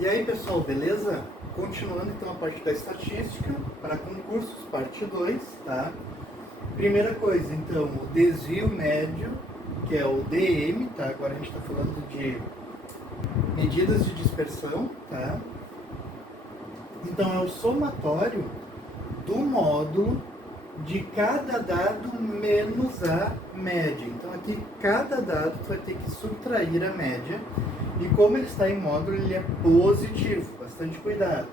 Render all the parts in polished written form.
E aí, pessoal, beleza? Continuando então a parte da estatística para concursos, parte 2, tá? Primeira coisa, então, o desvio médio, que é o DM, tá? Agora a gente está falando de medidas de dispersão, tá? Então, é o somatório do módulo de cada dado menos a média. Então, aqui, cada dado tu vai ter que subtrair a média. E como ele está em módulo, ele é positivo, bastante cuidado.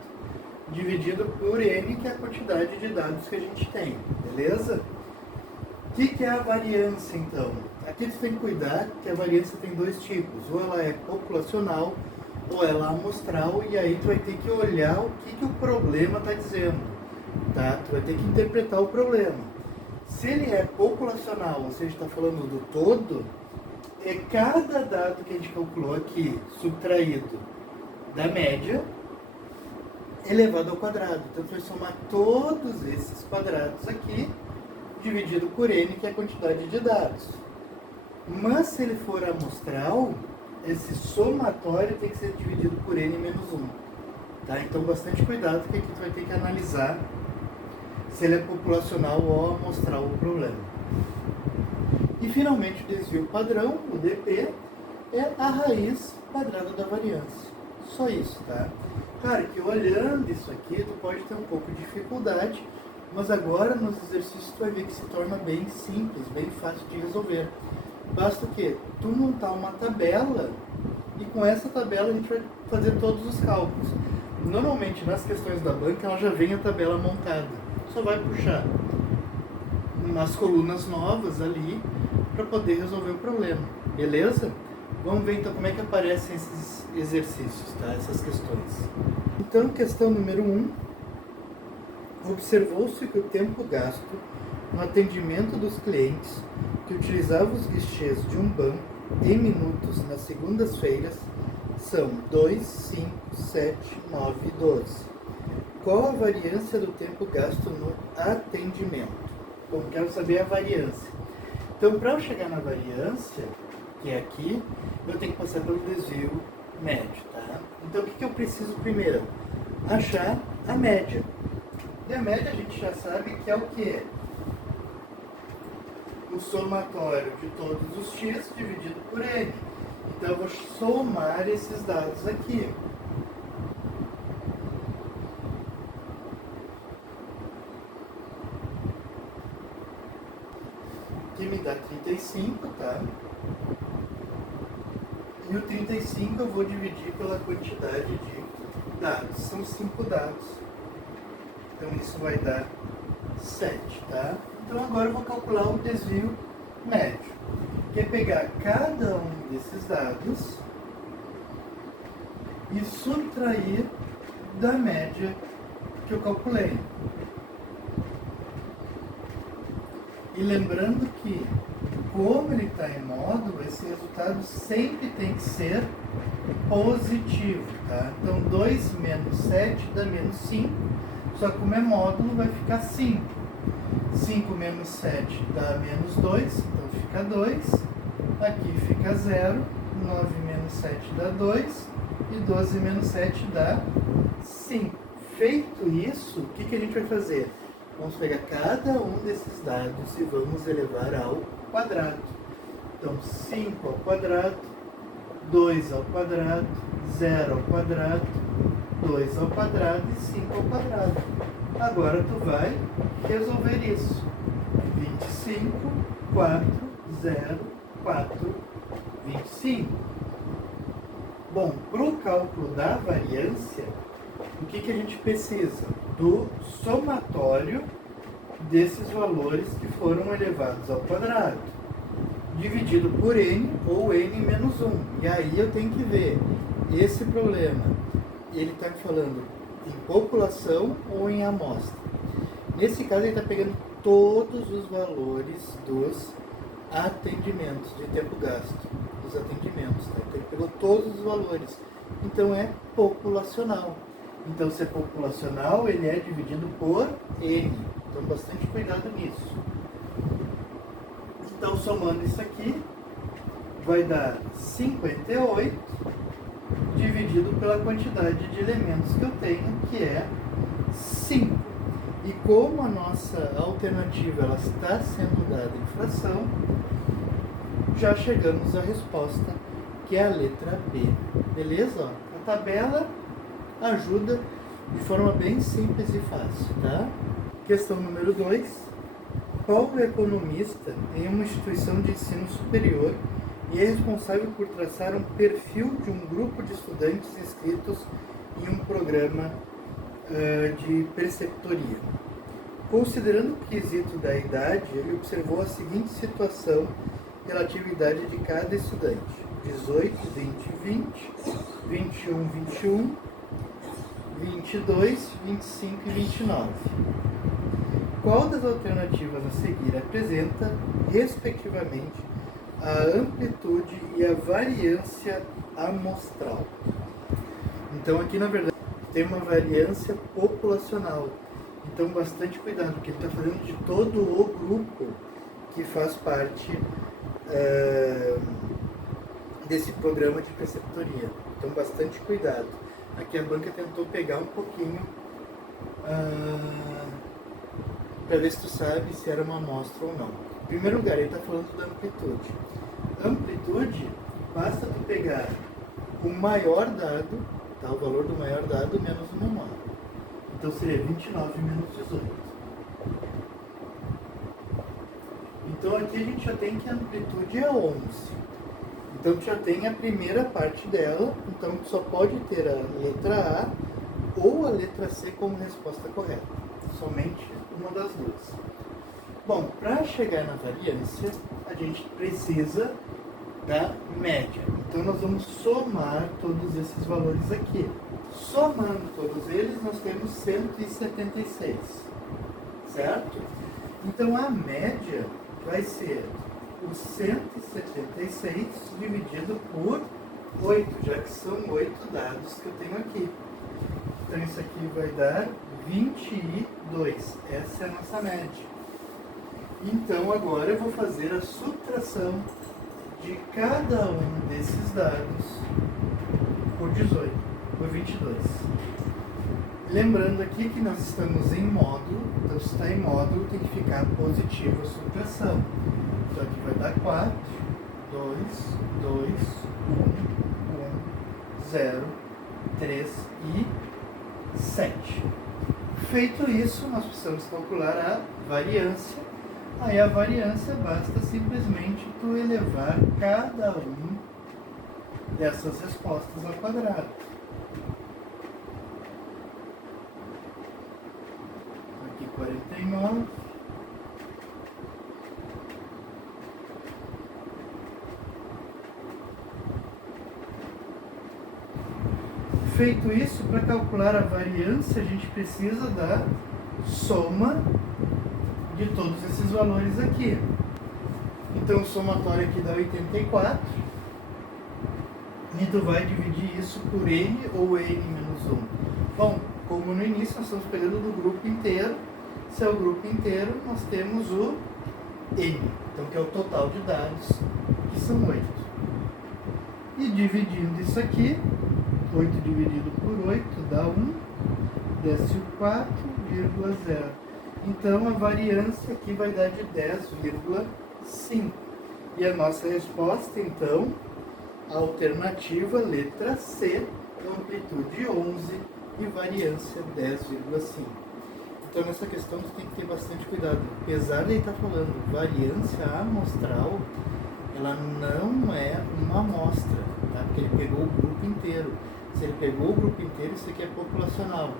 Dividido por N, que é a quantidade de dados que a gente tem, beleza? O que é a variância, então? Aqui tu tem que cuidar que a variância tem dois tipos. Ou ela é populacional, ou ela é amostral, e aí tu vai ter que olhar o que o problema está dizendo, tá? Tu vai ter que interpretar o problema. Se ele é populacional, ou seja, está falando do todo, é cada dado que a gente calculou aqui, subtraído da média, elevado ao quadrado. Então, tu vai somar todos esses quadrados aqui, dividido por N, que é a quantidade de dados. Mas, se ele for amostral, esse somatório tem que ser dividido por N menos 1. Tá? Então, bastante cuidado, porque aqui tu vai ter que analisar se ele é populacional ou amostral o problema. E, finalmente, o desvio padrão, o DP, é a raiz quadrada da variância. Só isso, tá? Claro que olhando isso aqui, tu pode ter um pouco de dificuldade, mas agora nos exercícios tu vai ver que se torna bem simples, bem fácil de resolver. Basta o quê? Tu montar uma tabela e com essa tabela a gente vai fazer todos os cálculos. Normalmente nas questões da banca ela já vem a tabela montada. Só vai puxar umas colunas novas ali para poder resolver o problema. Beleza? Vamos ver então como é que aparecem esses exercícios, tá? Essas questões. Então, questão número 1. Observou-se que o tempo gasto no atendimento dos clientes que utilizavam os guichês de um banco em minutos nas segundas-feiras são 2, 5, 7, 9 e 12. Qual a variância do tempo gasto no atendimento? Bom, quero saber a variância. Então, para eu chegar na variância, que é aqui, eu tenho que passar pelo desvio médio, tá? Então, o que eu preciso primeiro? Achar a média. E a média a gente já sabe que é o quê? O somatório de todos os x dividido por n. Então, eu vou somar esses dados aqui. Que me dá 35, tá? E o 35 eu vou dividir pela quantidade de dados. São 5 dados. Então isso vai dar 7, tá? Então agora eu vou calcular o desvio médio. Que é pegar cada um desses dados e subtrair da média que eu calculei. E lembrando que, como ele está em módulo, esse resultado sempre tem que ser positivo, tá? Então, 2 menos 7 dá menos 5, só que como é módulo, vai ficar 5. 5 menos 7 dá menos 2, então fica 2. Aqui fica 0, 9 menos 7 dá 2, e 12 menos 7 dá 5. Feito isso, o que a gente vai fazer? Vamos pegar cada um desses dados e vamos elevar ao quadrado. Então, 5 ao quadrado, 2 ao quadrado, 0 ao quadrado, 2 ao quadrado e 5 ao quadrado. Agora tu vai resolver isso. 25, 4, 0, 4, 25. Bom, para o cálculo da variância, o que a gente precisa? Do somatório desses valores que foram elevados ao quadrado, dividido por n ou n menos 1. E aí eu tenho que ver esse problema, ele está me falando em população ou em amostra. Nesse caso ele está pegando todos os valores dos atendimentos, de tempo gasto, dos atendimentos, tá? Então ele pegou todos os valores, então é populacional. Então, se é populacional, ele é dividido por N. Então, bastante cuidado nisso. Então, somando isso aqui, vai dar 58 dividido pela quantidade de elementos que eu tenho, que é 5. E como a nossa alternativa ela está sendo dada em fração, já chegamos à resposta, que é a letra B. Beleza? A tabela ajuda de forma bem simples e fácil, tá? Questão número 2. Qual economista em uma instituição de ensino superior e é responsável por traçar um perfil de um grupo de estudantes inscritos em um programa de preceptoria? Considerando o quesito da idade, ele observou a seguinte situação relativa à idade de cada estudante: 18, 20, 20, 21, 21, 22, 25 e 29. Qual das alternativas a seguir apresenta, respectivamente, a amplitude e a variância amostral? Então aqui na verdade tem uma variância populacional. Então bastante cuidado, porque ele está falando de todo o grupo que faz parte desse programa de preceptoria. Então bastante cuidado. Aqui a banca tentou pegar um pouquinho para ver se tu sabe se era uma amostra ou não. Em primeiro lugar, ele está falando da amplitude. Amplitude, basta tu pegar o maior dado, tá? O valor do maior dado menos o menor. Então seria 29 menos 18. Então aqui a gente já tem que a amplitude é 11. Então tu já tem a primeira parte dela, então tu só pode ter a letra A ou a letra C como resposta correta. Somente uma das duas. Bom, para chegar na variância, a gente precisa da média. Então nós vamos somar todos esses valores aqui. Somando todos eles, nós temos 176, certo? Então a média vai ser o 176 dividido por 8, já que são 8 dados que eu tenho aqui. Então isso aqui vai dar 22. Essa é a nossa média. Então agora eu vou fazer a subtração de cada um desses dados por 18, por 22. Lembrando aqui que nós estamos em módulo, então se está em módulo tem que ficar positivo a subtração. Então aqui vai dar 4, 2, 2, 1, 1, 0, 3 e 7. Feito isso, nós precisamos calcular a variância. Aí a variância basta simplesmente tu elevar cada um dessas respostas ao quadrado. Aqui 49. Feito isso, para calcular a variância, a gente precisa da soma de todos esses valores aqui. Então o somatório aqui dá 84. E tu vai dividir isso por n ou n menos 1. Bom, como no início nós estamos pegando do grupo inteiro, se é o grupo inteiro, nós temos o n, então que é o total de dados, que são 8. E dividindo isso aqui, 8 dividido por 8 dá 1, desce o 4,0. Então a variância aqui vai dar de 10,5. E a nossa resposta, então, a alternativa letra C, amplitude 11 e variância 10,5. Então nessa questão você tem que ter bastante cuidado. Apesar de ele estar falando variância amostral, ela não é uma amostra, tá? Porque ele pegou o grupo inteiro. Se ele pegou o grupo inteiro, isso aqui é populacional.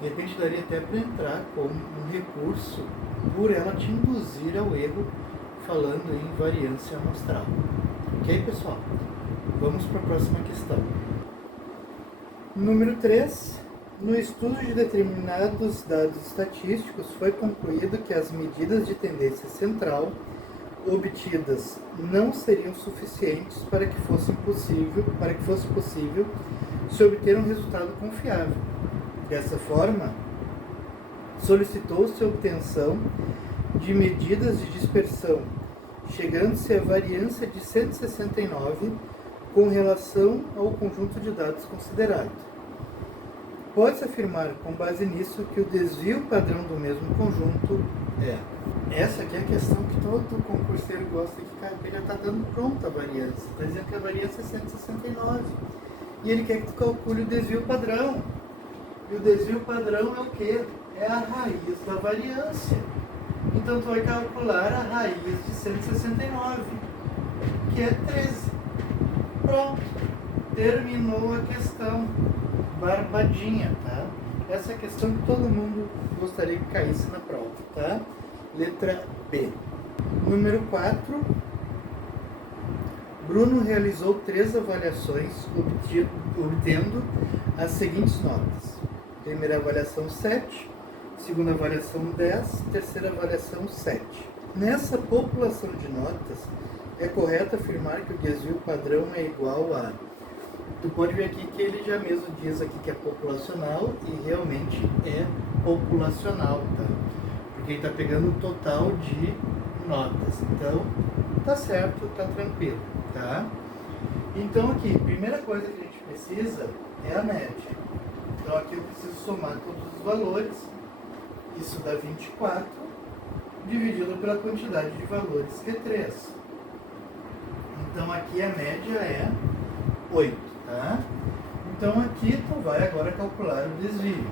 De repente daria até para entrar como um recurso por ela te induzir ao erro falando em variância amostral. Ok, pessoal? Vamos para a próxima questão. Número 3. No estudo de determinados dados estatísticos, foi concluído que as medidas de tendência central obtidas não seriam suficientes para que fosse possível se obter um resultado confiável. Dessa forma, solicitou-se a obtenção de medidas de dispersão, chegando-se à variância de 169 com relação ao conjunto de dados considerado. Pode-se afirmar, com base nisso, que o desvio padrão do mesmo conjunto é. Essa aqui é a questão que todo concurseiro gosta de ficar, porque ele já está dando pronta a variância. Está dizendo que a variância é 169. E ele quer que tu calcule o desvio padrão. E o desvio padrão é o quê? É a raiz da variância. Então tu vai calcular a raiz de 169, que é 13. Pronto. Terminou a questão. Barbadinha, tá? Essa é a questão que todo mundo gostaria que caísse na prova, tá? Letra B. Número 4. Bruno realizou 3 avaliações, obtendo as seguintes notas. Primeira avaliação 7, segunda avaliação 10, terceira avaliação 7. Nessa população de notas, é correto afirmar que o desvio padrão é igual a... Tu pode ver aqui que ele já mesmo diz aqui que é populacional e realmente é populacional, tá? Porque ele está pegando o total de notas. Então, tá certo, tá tranquilo, tá? Então aqui, primeira coisa que a gente precisa é a média. Então aqui eu preciso somar todos os valores. Isso dá 24, dividido pela quantidade de valores, que é 3. Então aqui a média é 8, tá? Então aqui tu vai agora calcular o desvio.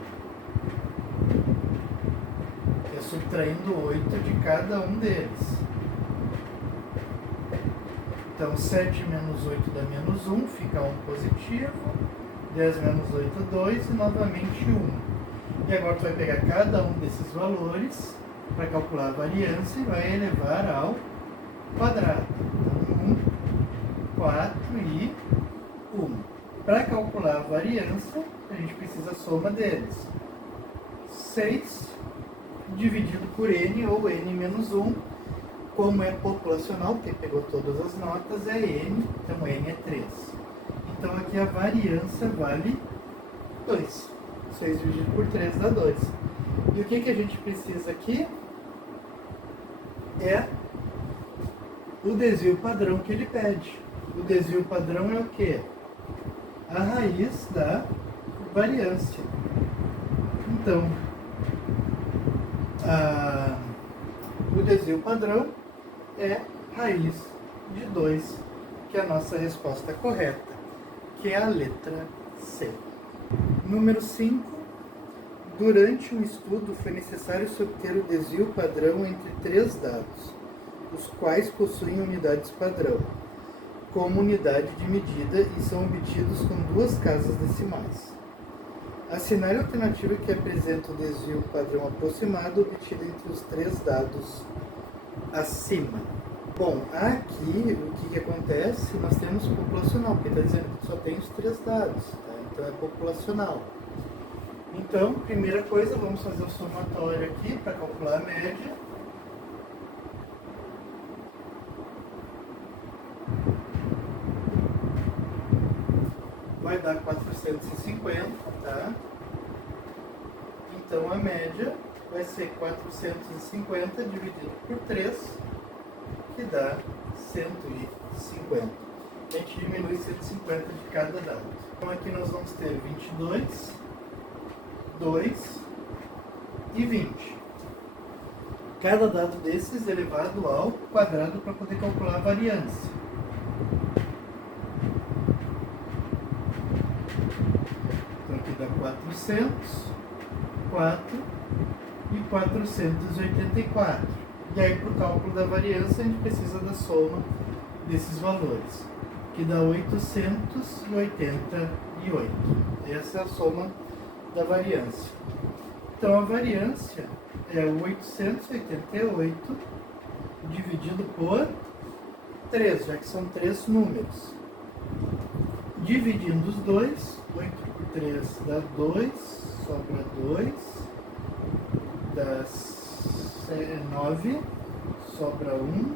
É subtraindo 8 de cada um deles. Então 7 menos 8 dá menos 1, fica 1 positivo. 10 menos 8, 2 e novamente 1. E agora tu vai pegar cada um desses valores para calcular a variância e vai elevar ao quadrado. Então 1, 4 e 1. Para calcular a variância, a gente precisa a soma deles. 6 dividido por n, ou n menos 1. Como é populacional, porque pegou todas as notas, é n, então n é 3. Então aqui a variância vale 2. 6 dividido por 3 dá 2. E o que a gente precisa aqui é o desvio padrão que ele pede. O desvio padrão é o quê? A raiz da variância. Então, o desvio padrão é raiz de 2, que é a nossa resposta correta, que é a letra C. Número 5. Durante um estudo foi necessário se obter o desvio padrão entre 3 dados, os quais possuem unidades padrão, como unidade de medida e são obtidos com 2 casas decimais. Assinale a alternativa que apresenta o desvio padrão aproximado obtido entre os 3 dados acima. Bom, aqui o que acontece? Nós temos populacional, porque está dizendo que só tem os 3 dados, tá? Então é populacional. Então, primeira coisa, vamos fazer o somatório aqui para calcular a média. Vai dar 450, tá? Então a média vai ser 450 dividido por 3, que dá 150. A gente diminui 150 de cada dado. Então aqui nós vamos ter 22, 2 e 20. Cada dado desses elevado ao quadrado para poder calcular a variância. Então aqui dá 400, 4 e 484. E aí para o cálculo da variância a gente precisa da soma desses valores, que dá 888. Essa é a soma da variância. Então a variância é 888 dividido por 3, já que são 3 números. Dividindo os dois, 8 por 3 dá 2, sobra 2, dá 9, sobra 1,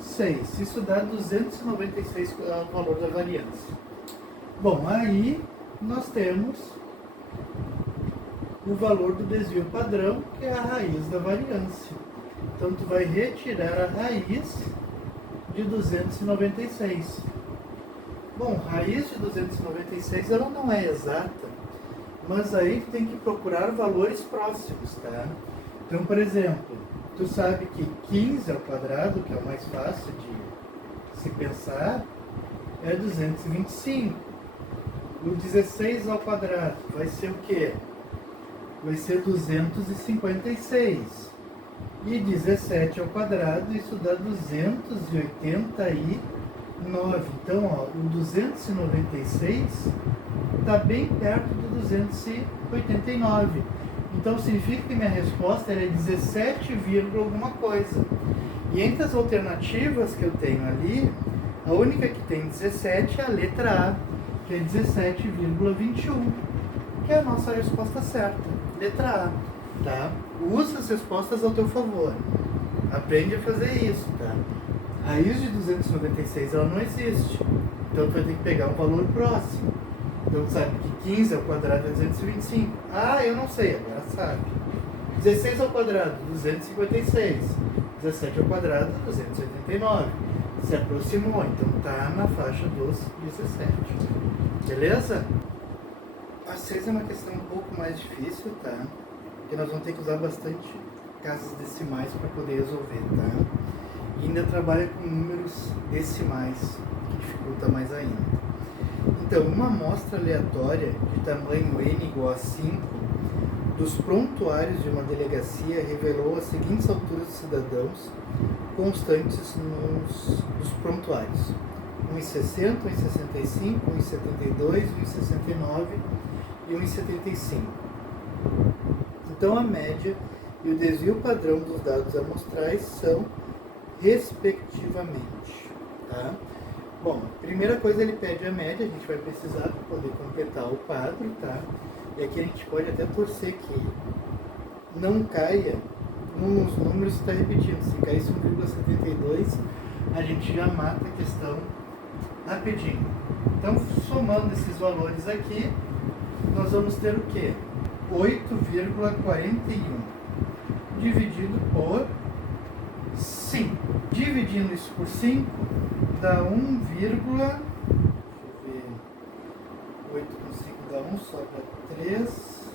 6. Isso dá 296, que é o valor da variância. Bom, aí nós temos o valor do desvio padrão, que é a raiz da variância. Então, tu vai retirar a raiz de 296. Bom, raiz de 296 ela não é exata, mas aí tu tem que procurar valores próximos, tá? Então, por exemplo, tu sabe que 15 ao quadrado, que é o mais fácil de se pensar, é 225. O 16 ao quadrado vai ser o quê? Vai ser 256. E 17 ao quadrado, isso dá 289. Então, ó, o 296 está bem perto do 289. Então, significa que minha resposta é 17, alguma coisa. E entre as alternativas que eu tenho ali, a única que tem 17 é a letra A, que é 17,21, que é a nossa resposta certa, letra A, tá? Usa as respostas ao teu favor. Aprende a fazer isso, tá? Raiz de 296 ela não existe. Então tu vai ter que pegar um valor próximo. Então tu sabe que 15 ao quadrado é 225. Ah, eu não sei, agora sabe. 16 ao quadrado, 256. 17 ao quadrado, 289. Se aproximou, então tá na faixa dos 17. Beleza? A 6 é uma questão um pouco mais difícil, tá? Porque nós vamos ter que usar bastante casas decimais para poder resolver, tá? E ainda trabalha com números decimais, que dificulta mais ainda. Então, uma amostra aleatória de tamanho n igual a 5 dos prontuários de uma delegacia revelou as seguintes alturas dos cidadãos constantes dos prontuários: 1,60, 1,65, 1,72, 1,69 e 1,75. Então, a média e o desvio padrão dos dados amostrais são respectivamente, tá? Bom, primeira coisa, ele pede a média, a gente vai precisar para poder completar o quadro, tá? E aqui a gente pode até torcer que não caia nos números que está repetindo. Se caísse 1,72, a gente já mata a questão rapidinho. Então, somando esses valores aqui, nós vamos ter o quê? 8,41 dividido por 5. Dividindo isso por 5, dá 1, deixa eu ver, 8 com 5 dá 1, sobra 3,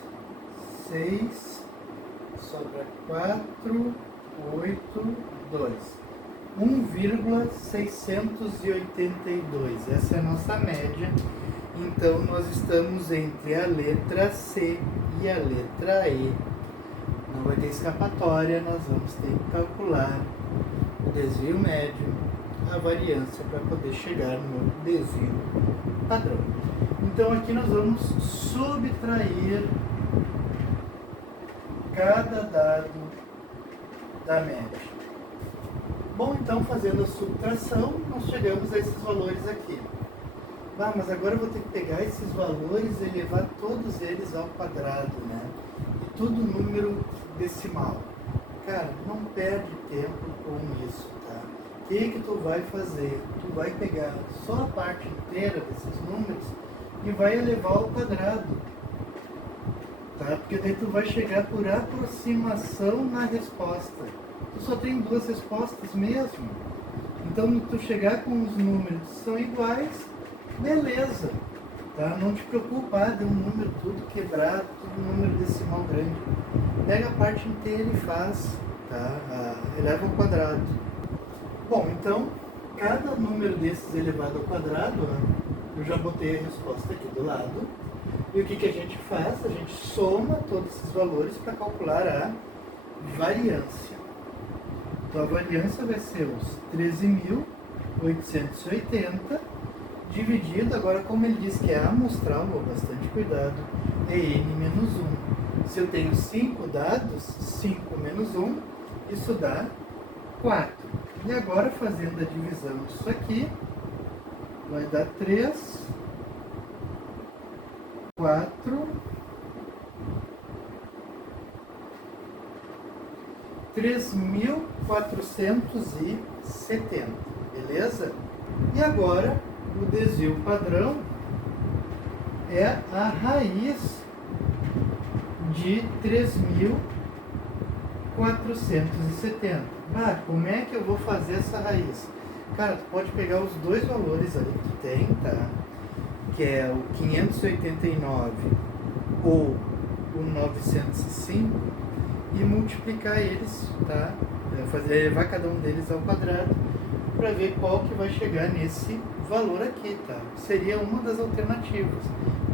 6, sobra 4, 8, 2. 1,682. Essa é a nossa média. Então, nós estamos entre a letra C e a letra E. Não vai ter escapatória, nós vamos ter que calcular o desvio médio, a variância, para poder chegar no desvio padrão. Então, aqui nós vamos subtrair cada dado da média. Bom, então, fazendo a subtração, nós chegamos a esses valores aqui. Ah, mas agora eu vou ter que pegar esses valores e levar todos eles ao quadrado, né? E tudo número decimal. Cara, não perde tempo com isso, tá? O que tu vai fazer? Tu vai pegar só a parte inteira desses números e vai elevar ao quadrado, tá? Porque daí tu vai chegar por aproximação na resposta. Tu só tem duas respostas mesmo. Então, tu chegar com os números que são iguais, beleza, tá? Não te preocupa, deu um número tudo quebrado, tudo número decimal grande. Pega a parte inteira e faz, tá? Eleva ao quadrado. Bom, então, cada número desses elevado ao quadrado, ó, eu já botei a resposta aqui do lado. E o que a gente faz? A gente soma todos esses valores para calcular a variância. Então, a variância vai ser os 13.880 dividido, agora como ele diz que é amostral, bastante cuidado, é n menos 1. Se eu tenho 5 dados, 5 menos 1, isso dá 4. E agora, fazendo a divisão disso aqui, vai dar 3, 4, 3.470, beleza? E agora, o desvio padrão é a raiz de 3.470. Ah, como é que eu vou fazer essa raiz? Cara, tu pode pegar os dois valores ali que tu tem, tá? Que é o 589 ou o 905 e multiplicar eles, tá? Levar cada um deles ao quadrado para ver qual que vai chegar nesse valor aqui, tá? Seria uma das alternativas.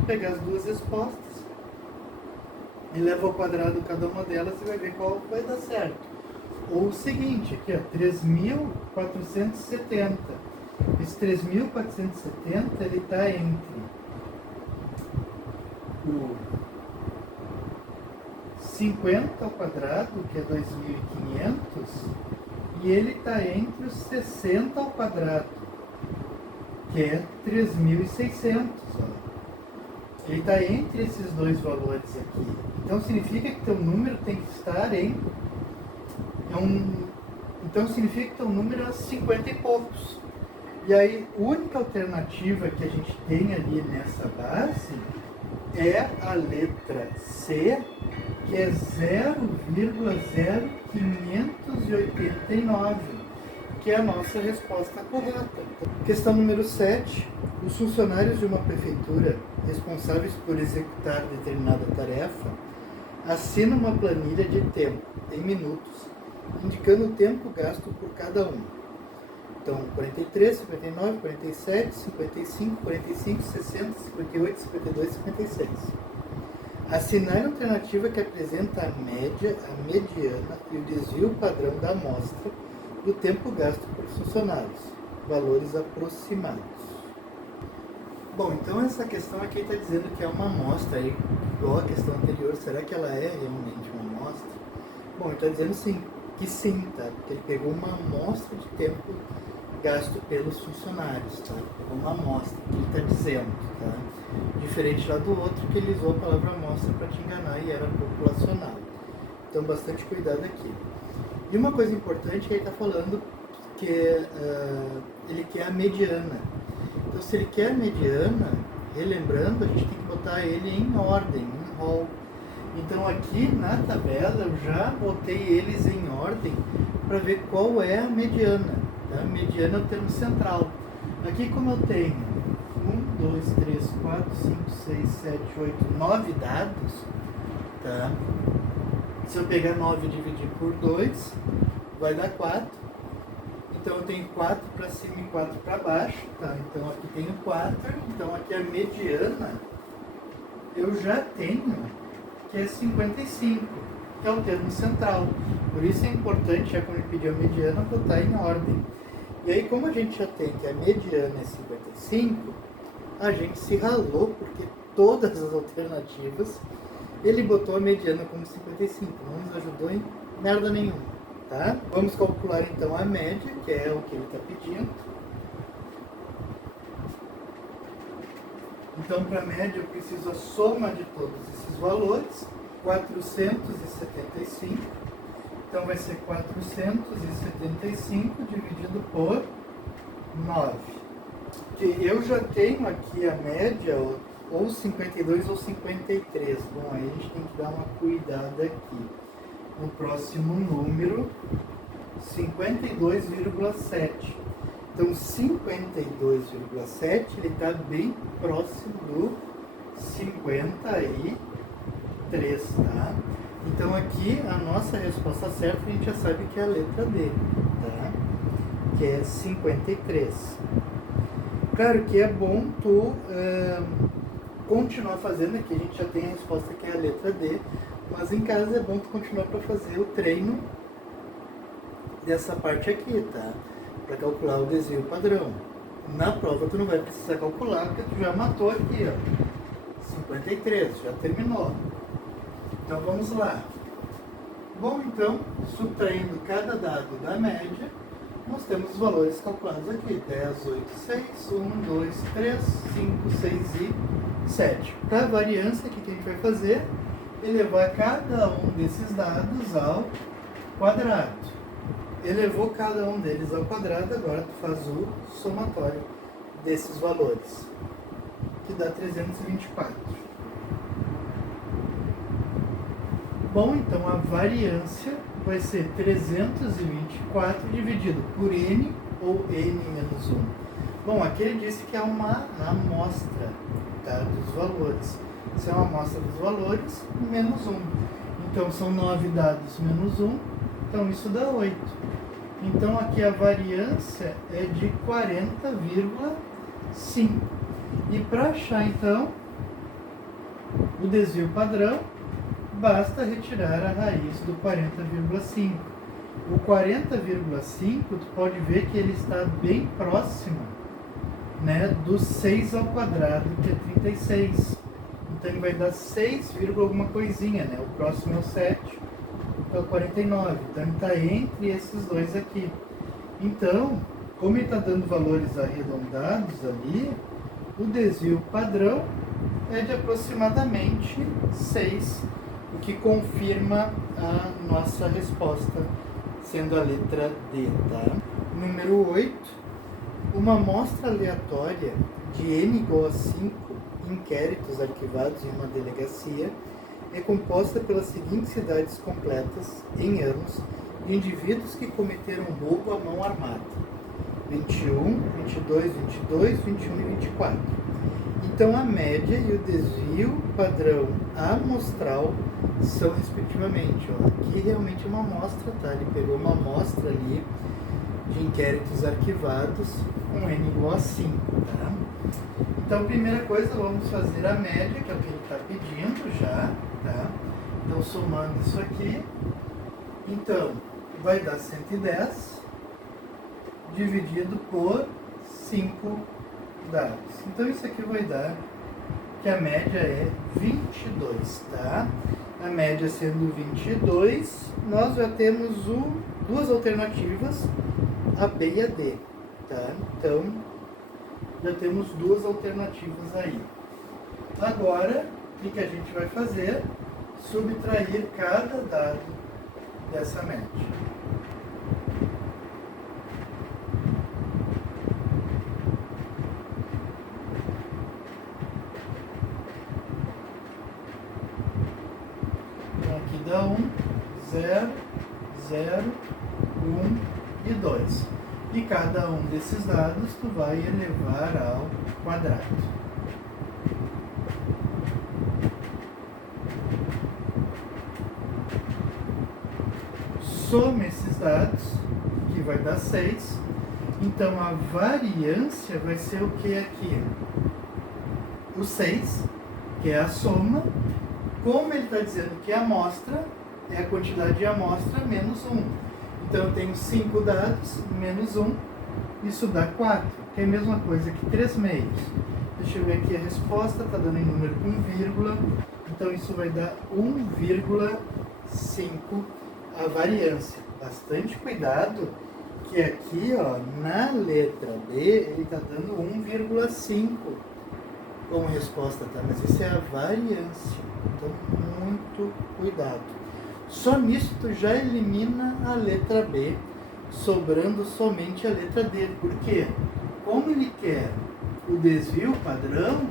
Pegar as duas respostas e leva ao quadrado cada uma delas e vai ver qual vai dar certo. Ou o seguinte, aqui ó, 3.470. Esse 3.470 ele está entre o 50 ao quadrado, que é 2.500, e ele está entre os 60 ao quadrado, que é 3.600. Ele está entre esses dois valores aqui. Então significa que teu número tem que estar então significa que teu número é 50 e poucos. E aí, a única alternativa que a gente tem ali nessa base é a letra C, que é 0,0589, que é a nossa resposta correta. Questão número 7. Os funcionários de uma prefeitura responsáveis por executar determinada tarefa assinam uma planilha de tempo, em minutos, indicando o tempo gasto por cada um. Então, 43, 59, 47, 55, 45, 60, 58, 52, 56. Assinar a alternativa que apresenta a média, a mediana e o desvio padrão da amostra do tempo gasto por funcionários, valores aproximados. Bom, então essa questão aqui está dizendo que é uma amostra, aí, igual a questão anterior. Será que ela é realmente uma amostra? Bom, ele está dizendo sim, que sim, tá? Porque ele pegou uma amostra de tempo gasto pelos funcionários, tá? Pegou uma amostra, que ele está dizendo, tá? Diferente lá do outro, que ele usou a palavra amostra para te enganar e era populacional. Então, bastante cuidado aqui. E uma coisa importante é que ele está falando que ele quer a mediana. Então, se ele quer a mediana, relembrando, a gente tem que botar ele em ordem, em rol. Então, aqui na tabela, eu já botei eles em ordem para ver qual é a mediana. Tá? A mediana é o termo central. Aqui, como eu tenho 1, 2, 3, 4, 5, 6, 7, 8, 9 dados, tá? Se eu pegar 9 e dividir por 2, vai dar 4. Então eu tenho 4 para cima e 4 para baixo, tá? Então aqui tenho 4, então aqui a mediana eu já tenho, que é 55, que é o termo central. Por isso é importante, já quando ele pediu a mediana, botar em ordem. E aí, como a gente já tem que a mediana é 55, a gente se ralou, porque todas as alternativas ele botou a mediana como 55, não nos ajudou em merda nenhuma. Tá? Vamos calcular então a média, que é o que ele está pedindo. Então, para a média, eu preciso a soma de todos esses valores, 475. Então, vai ser 475 dividido por 9. Que eu já tenho aqui a média, ou 52 ou 53. Bom, aí a gente tem que dar uma cuidada aqui. No próximo número, 52,7. Então, 52,7 ele está bem próximo do 53, tá? Então, aqui a nossa resposta certa a gente já sabe que é a letra D, tá? Que é 53. Claro que é bom tu continuar fazendo aqui, a gente já tem a resposta que é a letra D. Mas em casa é bom tu continuar para fazer o treino dessa parte aqui, tá? Para calcular o desvio padrão. Na prova tu não vai precisar calcular, porque tu já matou aqui, ó. 53, já terminou. Então vamos lá. Bom, então, subtraindo cada dado da média, nós temos os valores calculados aqui. 10, 8, 6, 1, 2, 3, 5, 6 e 7. Para a variância, o que a gente vai fazer? Elevar cada um desses dados ao quadrado. Elevou cada um deles ao quadrado, agora tu faz o somatório desses valores, que dá 324. Bom, então a variância vai ser 324 dividido por n ou N menos 1? Bom, aqui ele disse que é uma amostra, tá, dos valores. Se é uma amostra dos valores, menos 1. Então, são 9 dados menos 1, então isso dá 8. Então, aqui a variância é de 40,5. E para achar, então, o desvio padrão, basta retirar a raiz do 40,5. O 40,5, tu pode ver que ele está bem próximo, né, do 6 ao quadrado, que é 36. Então ele vai dar 6, alguma coisinha, né? O próximo é o 7, que é o 49. Então ele está entre esses dois aqui. Então, como ele está dando valores arredondados ali, o desvio padrão é de aproximadamente 6, o que confirma a nossa resposta, sendo a letra D, tá? Número 8. Uma amostra aleatória de n igual a 5 inquéritos arquivados em uma delegacia é composta pelas seguintes cidades completas, em anos, de indivíduos que cometeram roubo à mão armada: 21, 22, 22, 21 e 24. Então, a média e o desvio padrão amostral são, respectivamente, ó, aqui realmente é uma amostra, tá? Ele pegou uma amostra ali de inquéritos arquivados com n igual a 5, tá? Então, primeira coisa, vamos fazer a média, que é o que ele está pedindo já, tá? Então, somando isso aqui, então, vai dar 110 dividido por 5 dados. Então, isso aqui vai dar que a média é 22, tá? A média sendo 22, nós já temos duas alternativas, a B e a D, tá? Então, já temos duas alternativas aí. Agora, o que a gente vai fazer? Subtrair cada dado dessa média. Então, aqui dá 1, 0, 0, 1 e 2. E cada um desses dados tu vai elevar ao quadrado. Soma esses dados, que vai dar 6. Então a variância vai ser o que aqui? O 6, que é a soma. Como ele está dizendo que a amostra é a quantidade de amostra menos 1. Então eu tenho 5 dados, menos 1, isso dá 4, que é a mesma coisa que 3 meios. Deixa eu ver aqui a resposta, está dando em número com vírgula, então isso vai dar 1,5 a variância. Bastante cuidado, que aqui, ó, na letra B, ele está dando 1,5 como resposta, tá? Mas isso é a variância, então muito cuidado. Só nisso tu já elimina a letra B, sobrando somente a letra D. Por quê? Como ele quer o desvio padrão,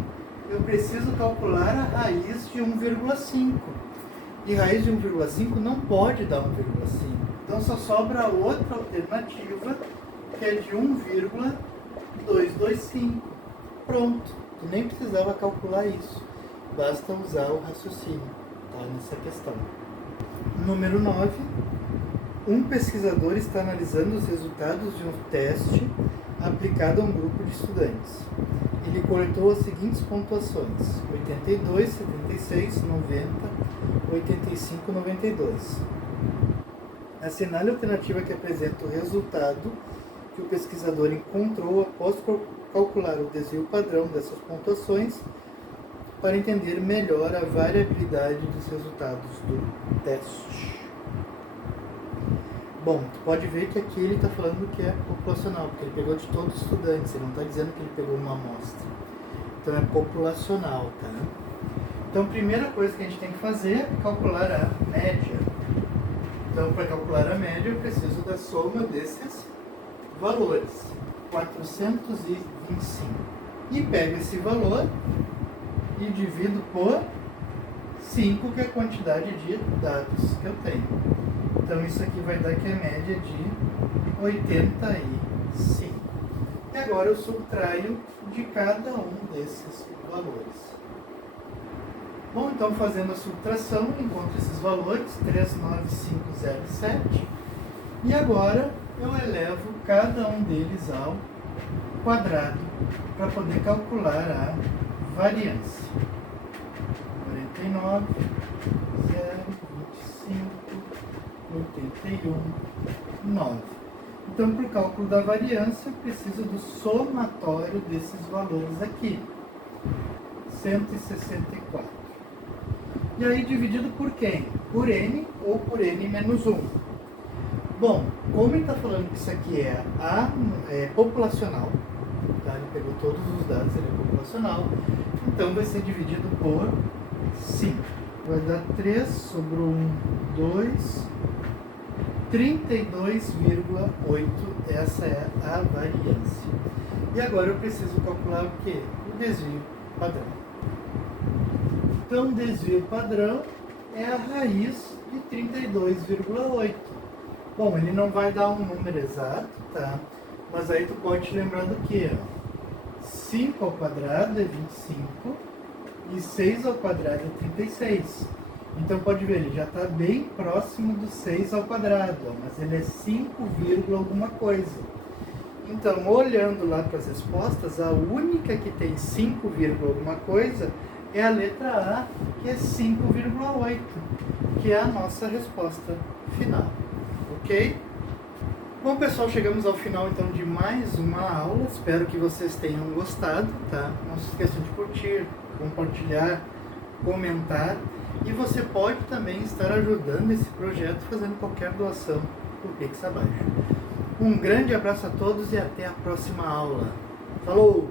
eu preciso calcular a raiz de 1,5. E raiz de 1,5 não pode dar 1,5. Então só sobra a outra alternativa, que é de 1,225. Pronto. Tu nem precisava calcular isso. Basta usar o raciocínio, tá? Nessa questão. Número 9. Um pesquisador está analisando os resultados de um teste aplicado a um grupo de estudantes. Ele coletou as seguintes pontuações: 82, 76, 90, 85, 92. Assinale a alternativa que apresenta o resultado que o pesquisador encontrou após calcular o desvio padrão dessas pontuações para entender melhor a variabilidade dos resultados do teste. Bom, tu pode ver que aqui ele está falando que é populacional, porque ele pegou de todos os estudantes, ele não está dizendo que ele pegou uma amostra. Então é populacional, tá? Então a primeira coisa que a gente tem que fazer é calcular a média. Então, para calcular a média, eu preciso da soma desses valores, 425. E pego esse valor e divido por 5, que é a quantidade de dados que eu tenho. Então isso aqui vai dar que a média é de 87. 5. E agora eu subtraio de cada um desses valores. Bom, então fazendo a subtração, encontro esses valores, 39507. E agora eu elevo cada um deles ao quadrado para poder calcular a variância. 49, 0, 25, 81, 9. Então, para o cálculo da variância, eu preciso do somatório desses valores aqui. 164. E aí, dividido por quem? Por n ou por n menos 1. Bom, como ele está falando que isso aqui é populacional, tá? Ele pegou todos os dados, ele é populacional, então vai ser dividido por 5. Vai dar 3, sobrou 1, 2, 32,8. Essa é a variância. E agora eu preciso calcular o quê? O desvio padrão. Então, o desvio padrão é a raiz de 32,8. Bom, ele não vai dar um número exato, tá? Mas aí tu pode te lembrar do que? 5 ao quadrado é 25 e 6 ao quadrado é 36. Então pode ver, ele já está bem próximo do 6 ao quadrado, ó, mas ele é 5, alguma coisa. Então, olhando lá para as respostas, a única que tem 5, alguma coisa é a letra A, que é 5,8, que é a nossa resposta final. Ok? Bom, pessoal, chegamos ao final então de mais uma aula. Espero que vocês tenham gostado, tá? Não se esqueçam de curtir, compartilhar, comentar. E você pode também estar ajudando esse projeto fazendo qualquer doação por Pix abaixo. Um grande abraço a todos e até a próxima aula. Falou!